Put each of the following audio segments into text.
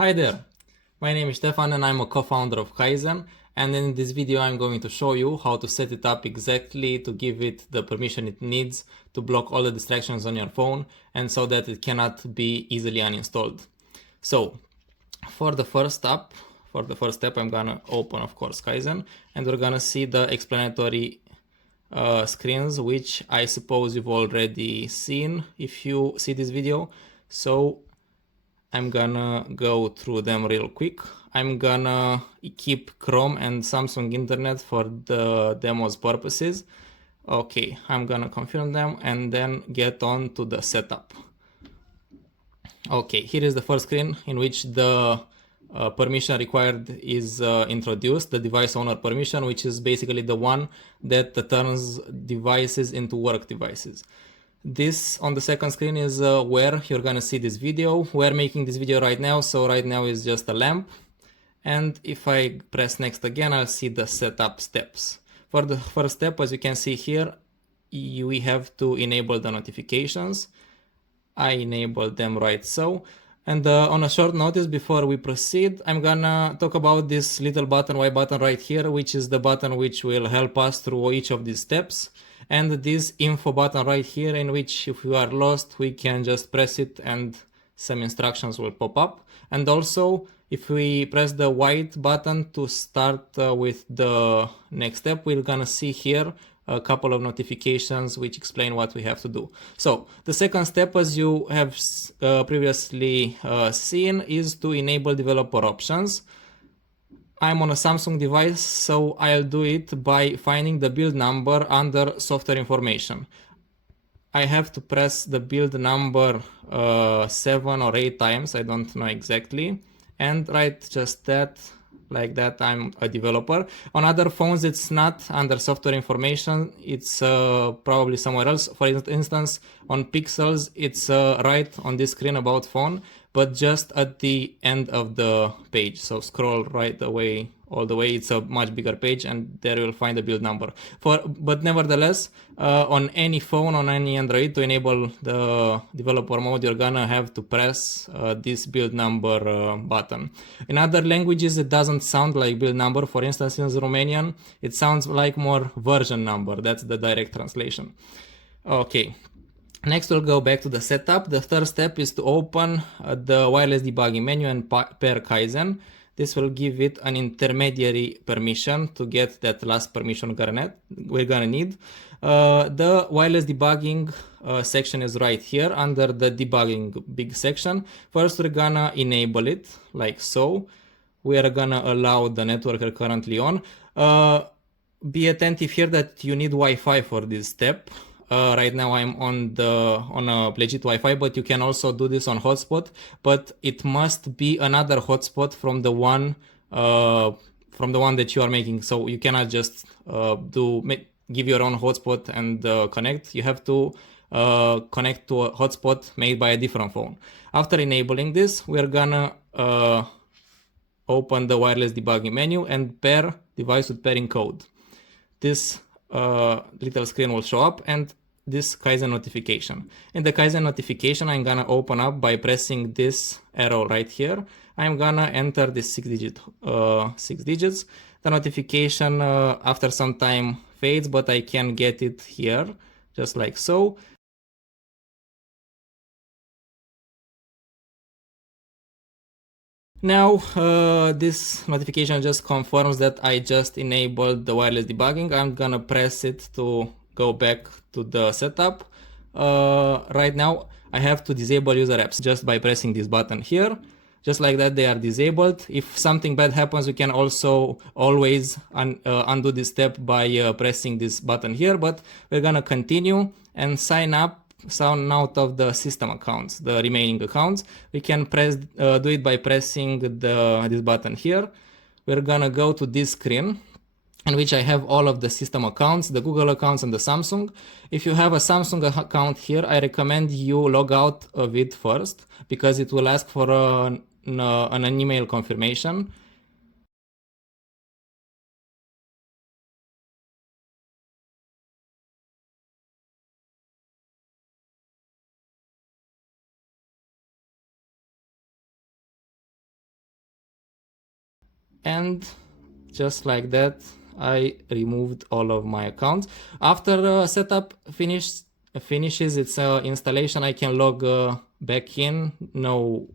Hi there, my name is Stefan and I'm a co-founder of kaiZen, and in this video I'm going to show you how to set it up exactly to give it the permission it needs to block all the distractions on your phone and so that it cannot be easily uninstalled. So for the first step I'm gonna open of course kaiZen, and we're gonna see the explanatory screens, which I suppose you've already seen if you see this video. So I'm gonna go through them real quick. I'm gonna keep Chrome and Samsung Internet for the demo's purposes. Okay, I'm gonna confirm them and then get on to the setup. Okay, here is the first screen in which the permission required is introduced, the device owner permission, which is basically the one that turns devices into work devices. This on the second screen is where you're gonna see this video. We're making this video right now, so right now is just a lamp. And if I press next again, I'll see the setup steps. For the first step, as you can see here, we have to enable the notifications. I enabled them right so. And on a short notice before we proceed, I'm gonna talk about this little button, Y button right here, which is the button which will help us through each of these steps. And this info button right here, in which if we are lost, we can just press it and some instructions will pop up. And also, if we press the white button to start with the next step, we're gonna see here a couple of notifications which explain what we have to do. So the second step, as you have previously seen, is to enable developer options. I'm on a Samsung device, so I'll do it by finding the build number under software information. I have to press the build number 7 or 8 times, I don't know exactly, and write just that, like that. I'm a developer. On other phones it's not under software information, it's probably somewhere else. For instance, on Pixels it's right on this screen about phone, but just at the end of the page. So scroll right away, all the way, it's a much bigger page, and there you'll find the build number. But nevertheless, on any phone, on any Android, to enable the developer mode, you're gonna have to press this build number button. In other languages, it doesn't sound like build number. For instance, in Romanian, it sounds like more version number. That's the direct translation. Okay. Next, we'll go back to the setup. The third step is to open the wireless debugging menu and pair kaiZen. This will give it an intermediary permission to get that last permission we're gonna need. The wireless debugging section is right here under the debugging big section. First, we're gonna enable it like so. We are gonna allow the network you're currently on. Be attentive here that you need Wi-Fi for this step. Right now I'm on a legit Wi-Fi, but you can also do this on hotspot, but it must be another hotspot from the one that you are making. So you cannot just give your own hotspot and connect. You have to connect to a hotspot made by a different phone. After enabling this, we're gonna open the wireless debugging menu and pair device with pairing code. This little screen will show up, and this kaiZen notification. In the kaiZen notification, I'm gonna open up by pressing this arrow right here. I'm gonna enter this 6 digits. The notification after some time fades, but I can get it here, just like so. Now, this notification just confirms that I just enabled the wireless debugging. I'm gonna press it to go back to the setup. Right now, I have to disable user apps just by pressing this button here. Just like that, they are disabled. If something bad happens, we can also always undo this step by pressing this button here, but we're gonna continue and sign out of the system accounts, the remaining accounts. We can do it by pressing this button here. We're gonna go to this screen in which I have all of the system accounts, the Google accounts and the Samsung. If you have a Samsung account here, I recommend you log out of it first, because it will ask for an email confirmation. and just like that I removed all of my accounts. After setup finishes its installation, I can log back in, no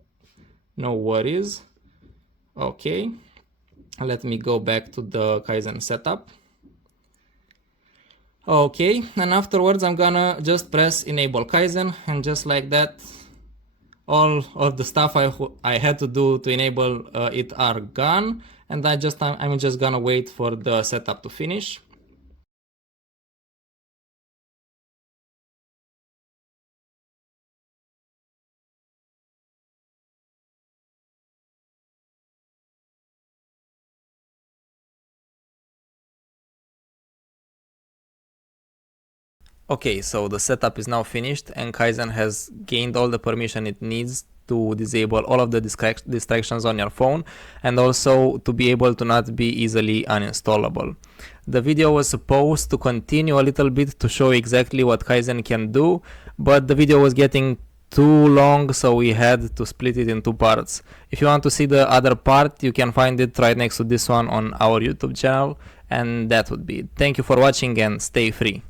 worries. Okay, let me go back to the kaiZen setup. Okay, and afterwards I'm gonna just press enable kaiZen, and just like that all of the stuff I had to do to enable it are gone, and I'm just gonna wait for the setup to finish. Okay, so the setup is now finished and kaiZen has gained all the permission it needs to disable all of the distractions on your phone, and also to be able to not be easily uninstallable. The video was supposed to continue a little bit to show exactly what kaiZen can do, but the video was getting too long, so we had to split it in two parts. If you want to see the other part, you can find it right next to this one on our YouTube channel, and that would be it. Thank you for watching and stay free.